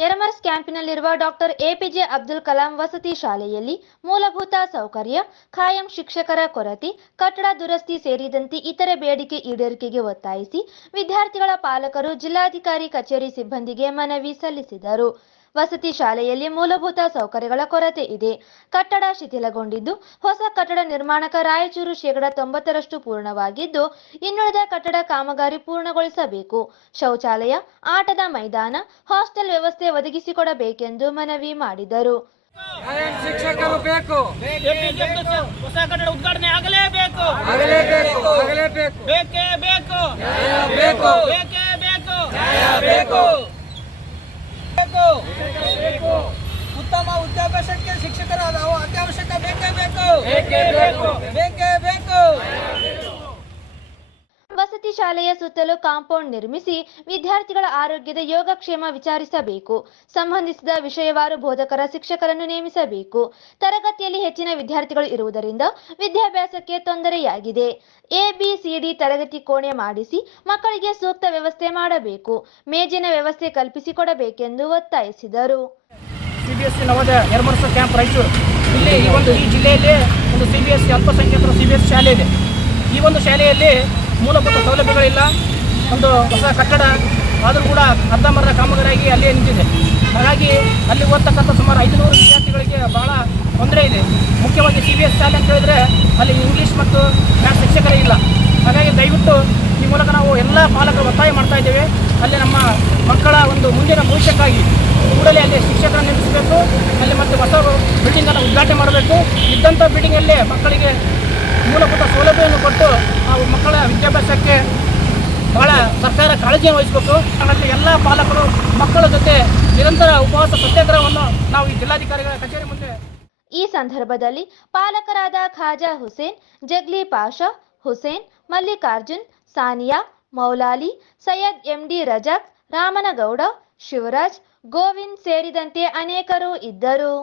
ಯರಮರ್ಸ್ ಕ್ಯಾಂಪಿನಲ್ಲಿರುವ doctor APJ Abdul Kalam ವಸತಿ ಶಾಲೆಯಲ್ಲಿ ಮೂಲಭೂತ ಸೌಕರ್ಯ, ಖಾಯಂ ಶಿಕ್ಷಕರ ಕೊರತೆ, ಕಟ್ಟಡ ದುರಸ್ತಿ ಸೇರಿದಂತೆ ಇತರೆ ಬೇಡಿಕೆ ಈಡೇರಿಕೆಗೆ ಒತ್ತಾಯಿಸಿ ವಿದ್ಯಾರ್ಥಿಗಳ ಪಾಲಕರು ಜಿಲ್ಲಾಧಿಕಾರಿ ಕಚೇರಿ ಸಿಬ್ಬಂದಿಗೆ ಮನವಿ ಸಲ್ಲಿಸಿದರು. ವಸತಿ ಶಾಲೆಯಲ್ಲಿ ಮೂಲಭೂತ ಸೌಕರ್ಯಗಳ ಕೊರತೆ ಇದೆ. ಕಟ್ಟಡ ಶಿಥಿಲಗೊಂಡಿದ್ದು, ಹೊಸ ಕಟ್ಟಡ ನಿರ್ಮಾಣಕ್ಕೆ ರಾಯಚೂರು 90% ಪೂರ್ಣವಾಗಿದ್ದು, ಇನ್ನುಳಿದ ಕಟ್ಟಡ ಕಾಮಗಾರಿ ಪೂರ್ಣಗೊಳಿಸಬೇಕು. ಶೌಚಾಲಯ, ಆಟದ ಮೈದಾನ, ಹಾಸ್ಟೆಲ್ ವ್ಯವಸ್ಥೆ ಒದಗಿಸಿಕೊಡಬೇಕೆಂದು ಮನವಿ ಮಾಡಿದರು. ಶಿಕ್ಷಕರು ಬೇಕು, ಹೊಸ ಕಟ್ಟಡ ಉದ್ಘಾಟನೆ ಆಗಲೇಬೇಕು, ಬೇಕೇ ಬೇಕು, ಬೇಕೇ ಬೇಕು, ಉತ್ತಮ ವಿದ್ಯಾಭ್ಯಾಸಕ್ಕೆ ಶಿಕ್ಷಕರ ಅತ್ಯವಶ್ಯಕ, ಬೇಕೇ ಬೇಕು. ವಸತಿ ಶಾಲೆಯ ಸುತ್ತಲೂ ಕಾಂಪೌಂಡ್ ನಿರ್ಮಿಸಿ ವಿದ್ಯಾರ್ಥಿಗಳ ಆರೋಗ್ಯದ ಯೋಗಕ್ಷೇಮ ವಿಚಾರಿಸಬೇಕು. ಸಂಬಂಧಿಸಿದ ವಿಷಯವಾರು ಬೋಧಕರ ಶಿಕ್ಷಕರನ್ನು ನೇಮಿಸಬೇಕು. ತರಗತಿಯಲ್ಲಿ ಹೆಚ್ಚಿನ ವಿದ್ಯಾರ್ಥಿಗಳು ಇರುವುದರಿಂದ ವಿದ್ಯಾಭ್ಯಾಸಕ್ಕೆ ತೊಂದರೆಯಾಗಿದೆ. ಎಬಿಸಿಡಿ ತರಗತಿ ಕೋಣೆ ಮಾಡಿಸಿ ಮಕ್ಕಳಿಗೆ ಸೂಕ್ತ ವ್ಯವಸ್ಥೆ ಮಾಡಬೇಕು. ಮೇಜಿನ ವ್ಯವಸ್ಥೆ ಕಲ್ಪಿಸಿಕೊಡಬೇಕೆಂದು ಒತ್ತಾಯಿಸಿದರು. ಸಿಬಿಎಸ್ಇ ನವೋದಯ ಯರಮರ್ಸ್ ಕ್ಯಾಂಪ್ ರಾಯಚೂರು ಇಲ್ಲಿ ಈ ಜಿಲ್ಲೆಯಲ್ಲಿ ಒಂದು ಸಿಬಿಎಸ್ಇ ಅಲ್ಪಸಂಖ್ಯಾತರ ಸಿಬಿಎಸ್ಇ ಶಾಲೆ ಇದೆ. ಈ ಒಂದು ಶಾಲೆಯಲ್ಲಿ ಮೂಲಭೂತ ಸೌಲಭ್ಯಗಳಿಲ್ಲ. ಒಂದು ಹೊಸ ಕಟ್ಟಡ ಆದರೂ ಕೂಡ ಅರ್ಧಂಬರ್ಧ ಕಾಮಗಾರಿಯಾಗಿ ಅಲ್ಲಿಯೇ ನಿಂತಿದೆ. ಹಾಗಾಗಿ ಅಲ್ಲಿ ಓದ್ತಕ್ಕಂಥ ಸುಮಾರು 500 ವಿದ್ಯಾರ್ಥಿಗಳಿಗೆ ಬಹಳ ತೊಂದರೆ ಇದೆ. ಮುಖ್ಯವಾಗಿ ಸಿಬಿಎಸ್ ಶಾಲೆ ಅಂತ ಹೇಳಿದ್ರೆ ಅಲ್ಲಿ ಇಂಗ್ಲೀಷ್ ಮತ್ತು ಮ್ಯಾಥ್ಸ್ ಶಿಕ್ಷಕರೇ ಇಲ್ಲ. ಹಾಗಾಗಿ ದಯವಿಟ್ಟು ಈ ಮೂಲಕ ನಾವು ಎಲ್ಲ ಪಾಲಕರು ಒತ್ತಾಯ ಮಾಡ್ತಾ ಇದ್ದೇವೆ. ಅಲ್ಲಿ ನಮ್ಮ ಮಕ್ಕಳ ಒಂದು ಮುಂದಿನ ಭವಿಷ್ಯಕ್ಕಾಗಿ ಕೂಡಲೇ ಅಲ್ಲಿ ಶಿಕ್ಷಕರನ್ನು ನೇಮಿಸಬೇಕು. ಅಲ್ಲಿ ಮತ್ತೆ ಹೊಸ ಬಿಲ್ಡಿಂಗನ್ನು ಉದ್ಘಾಟನೆ ಮಾಡಬೇಕು. ಇದ್ದಂಥ ಬಿಲ್ಡಿಂಗಲ್ಲಿ ಮಕ್ಕಳಿಗೆ ಮೂಲಭೂತ ಸೌಲಭ್ಯವನ್ನು ಕೊಟ್ಟು ನಾವು ಮಕ್ಕಳ ವಿದ್ಯಾಭ್ಯಾಸಕ್ಕೆ ಬಹಳ ಸರ್ಕಾರ ಕಾಳಜಿಯನ್ನು ವಹಿಸಬೇಕು. ಅದರಲ್ಲಿ ಎಲ್ಲ ಪಾಲಕರು ಮಕ್ಕಳ ಜೊತೆ ನಿರಂತರ ಉಪವಾಸ ಸತ್ಯಾಗ್ರಹವನ್ನು ನಾವು ಈ ಜಿಲ್ಲಾಧಿಕಾರಿಗಳ ಕಚೇರಿ ಮುಂದೆ. ಈ ಸಂದರ್ಭದಲ್ಲಿ ಪಾಲಕರಾದ ಖಾಜಾ ಹುಸೇನ್, ಜಗ್ಲಿ ಪಾಷಾ, ಹುಸೇನ್, ಮಲ್ಲಿಕಾರ್ಜುನ್, ಸಾನಿಯಾ, ಮೌಲಾಲಿ, ಸೈಯದ್ ಎಂಡಿ ರಜಾಕ್, ರಾಮನಗೌಡ, ಶಿವರಾಜ್, ಗೋವಿಂದ್ ಸೇರಿದಂತೆ ಅನೇಕರು ಇದ್ದರು.